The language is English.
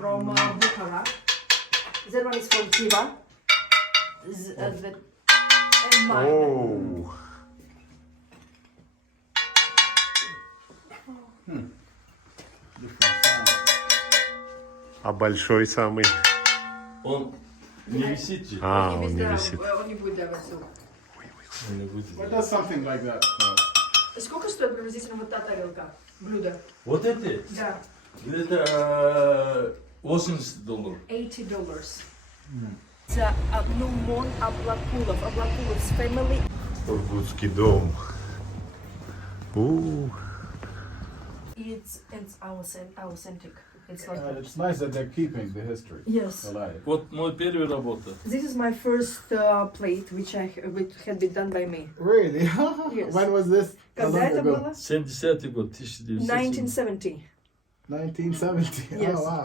From Bukhara. That one is from Kiva. And mine. Oh. А большой самый? Он не висит же. А, он не висит. Он не будет даваться. Он не будет. What does something like that cost? Сколько стоит приблизительно вот та тарелка? Блюдо? Вот это? Да. Это $80. $80. Это Нумон Аблакулов. Аблакулов's family. Ургутский дом. It's authentic. It's like that. It's nice that they're keeping the history Yes. alive. Вот мой первый работа. This is my first plate, which had been done by me. Really? Yes. When was this? How Когда long это ago? было? 70-й год, 1970. 1970. 1970. Yes. Oh wow.